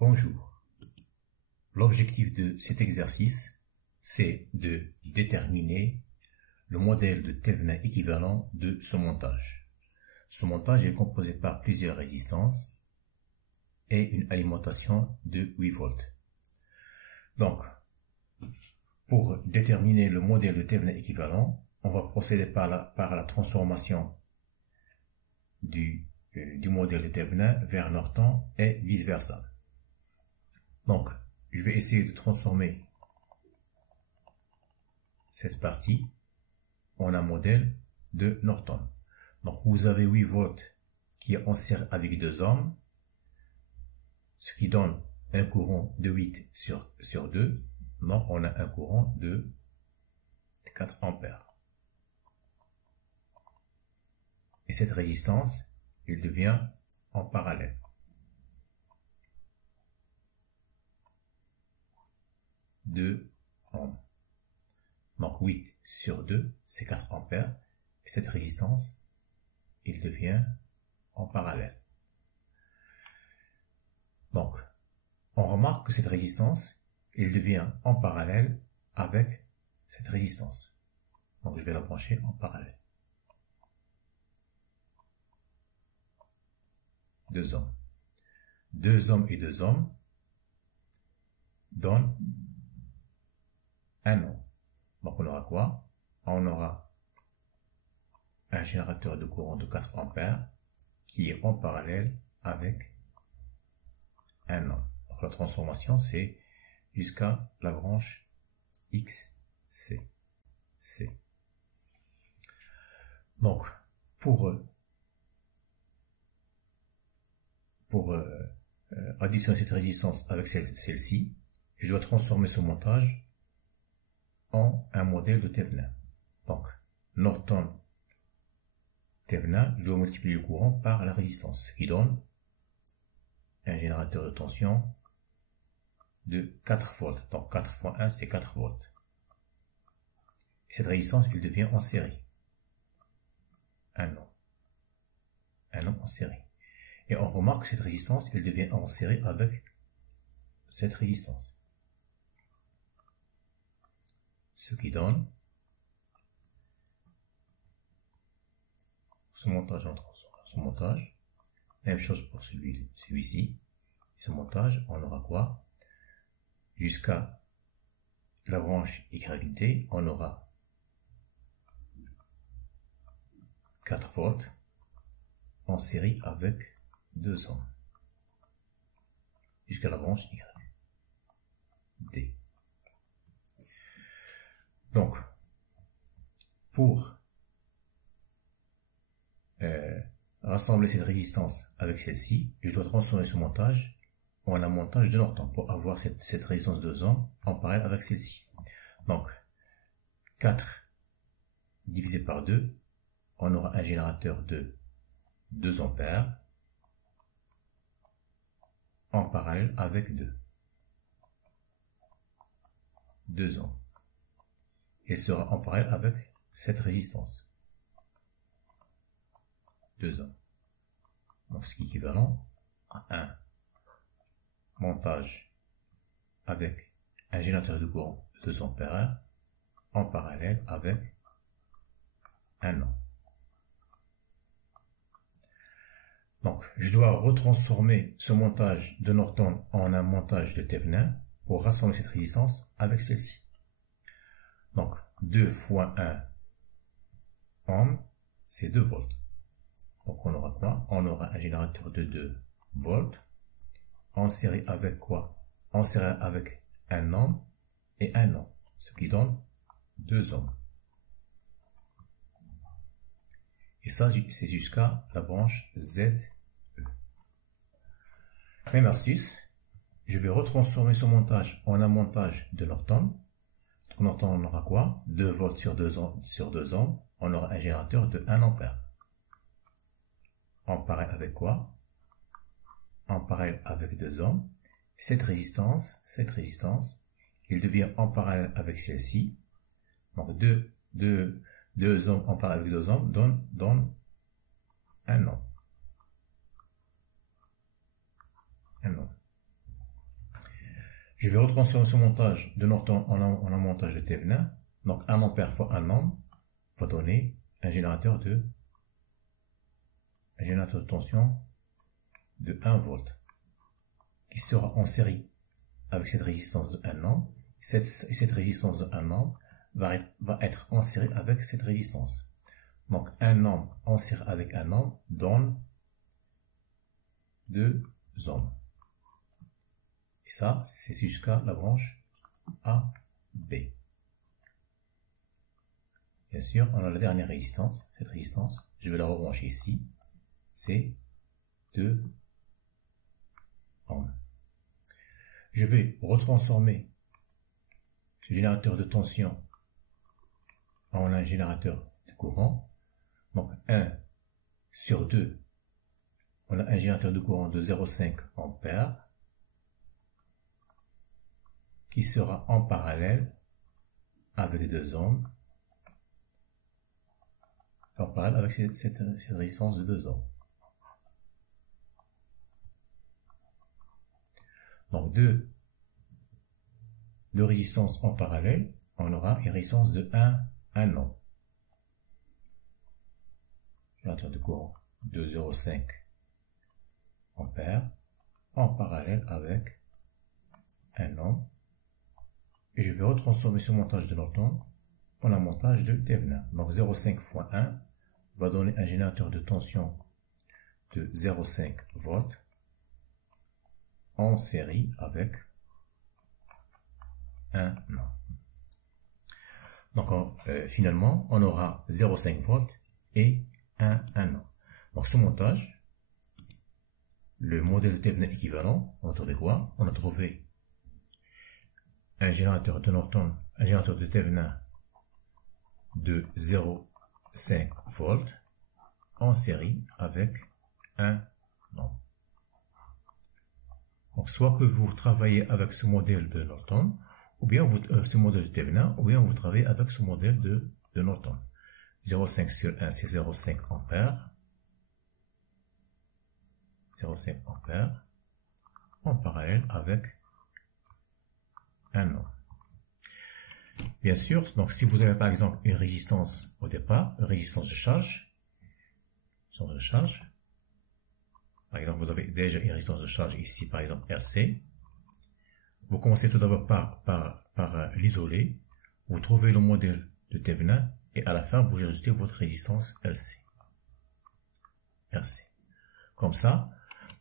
Bonjour. L'objectif de cet exercice, c'est de déterminer le modèle de Thevenin équivalent de ce montage. Ce montage est composé par plusieurs résistances et une alimentation de 8 volts. Donc, pour déterminer le modèle de Thevenin équivalent, on va procéder par la transformation du modèle de Thevenin vers Norton et vice-versa. Donc, je vais essayer de transformer cette partie en un modèle de Norton. Donc, vous avez 8 volts qui est en série avec 2 ohms, ce qui donne un courant de 8 sur 2. Donc, on a un courant de 4 ampères. Et cette résistance, elle devient en parallèle. 2 ohms. Donc 8 sur 2, c'est 4 ampères. Et cette résistance, il devient en parallèle. Donc, on remarque que cette résistance, il devient en parallèle avec cette résistance. Donc je vais la brancher en parallèle. 2 ohms. 2 ohms et 2 ohms donnent 1 ohm. Donc on aura quoi? On aura un générateur de courant de 4 ampères qui est en parallèle avec 1 ohm. Donc la transformation c'est jusqu'à la branche XC. Donc pour additionner cette résistance avec celle-ci, je dois transformer ce montage en un modèle de Thevenin. Donc, Norton Thevenin, je dois multiplier le courant par la résistance, ce qui donne un générateur de tension de 4 volts. Donc 4 fois 1, c'est 4 volts. Et cette résistance, elle devient en série. 1 ohm. 1 ohm en série. Et on remarque que cette résistance, elle devient en série avec cette résistance. Ce qui donne ce montage en transformation. Ce montage, même chose pour celui-ci. Ce montage, on aura quoi? Jusqu'à la branche YD, on aura 4 volts en série avec 2 ohms. Jusqu'à la branche YD. Donc, pour rassembler cette résistance avec celle-ci, je dois transformer ce montage en un montage de Norton pour avoir cette résistance de 2 ohms en parallèle avec celle-ci. Donc, 4 divisé par 2, on aura un générateur de 2 ampères en parallèle avec 2 ohms. Et sera en parallèle avec cette résistance. 2 ohms. Donc ce qui est équivalent à un montage avec un générateur de courant de 2 ampères en parallèle avec 1 ohm. Donc je dois retransformer ce montage de Norton en un montage de Thevenin pour rassembler cette résistance avec celle-ci. Donc 2 fois 1 ohm, c'est 2 volts. Donc on aura quoi? On aura un générateur de 2 volts en série avec quoi? En série avec 1 ohm et 1 ohm, ce qui donne 2 ohms. Et ça, c'est jusqu'à la branche ZE. Même astuce, je vais retransformer ce montage en un montage de Norton. Donc Norton, on aura quoi? 2 volts sur 2 ohms, on aura un générateur de 1 ampère. En parallèle avec quoi? En parallèle avec 2 ohms. Cette résistance, il devient en parallèle avec celle-ci. Donc 2 ohms en parallèle avec 2 ohms donne 1 ohm. Je vais retransformer ce montage de Norton en un montage de Thevenin. Donc 1 ampère fois 1 ohm va donner un générateur de tension de 1 volt qui sera en série avec cette résistance de 1 ohm. Cette résistance de 1 ohm va être en série avec cette résistance. Donc 1 ohm en série avec 1 ohm donne 2 ohms. Et ça, c'est jusqu'à la branche A, B. Bien sûr, on a la dernière résistance. Cette résistance, je vais la rebrancher ici. C'est 2 ohms. Je vais retransformer ce générateur de tension en un générateur de courant. Donc 1 sur 2, on a un générateur de courant de 0,5 ampères qui sera en parallèle avec les 2 ohms, en parallèle avec cette résistance de 2 ohms. Donc deux résistances en parallèle, on aura une résistance de 1 ohm. Générateur de courant de 0,5 ampères en parallèle avec 1 ohm. Et je vais retransformer ce montage de Norton en un montage de Thevenin. Donc 0,5 fois 1 va donner un générateur de tension de 0,5 volts en série avec 1 ohm. Donc finalement, on aura 0,5 volts et 1 ohm. Donc ce montage, le modèle de Thevenin équivalent, on a trouvé quoi? On a trouvé un générateur de Norton, un générateur de Thevenin de 0,5 volts en série avec 1 ohm. Donc soit que vous travaillez avec ce modèle de Norton, ou bien ce modèle de Thevenin, ou bien vous travaillez avec ce modèle de Norton. 0,5 sur 1, c'est 0,5 ampères. 0,5 ampères en parallèle avec 1 ohm. Bien sûr, donc si vous avez par exemple une résistance au départ, une résistance de charge, par exemple vous avez déjà une résistance de charge ici, par exemple RC, vous commencez tout d'abord par l'isoler, vous trouvez le modèle de Thevenin et à la fin vous ajoutez votre résistance RC. Comme ça,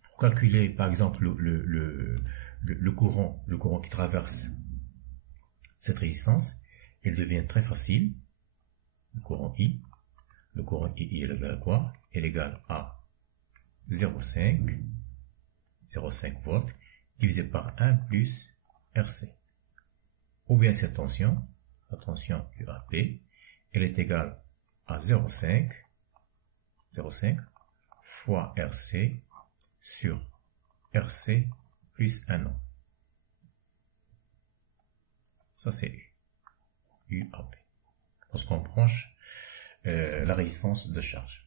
pour calculer par exemple le courant qui traverse cette résistance, il devient très facile. Le courant I est égal à quoi? Il est égal à 0,5 volts divisé par 1 plus RC. Ou bien cette tension, la tension UAP, elle est égale à 0,5 fois RC sur RC plus 1 ohm. Ça c'est UAP. Lorsqu'on branche la résistance de charge.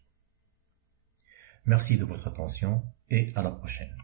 Merci de votre attention et à la prochaine.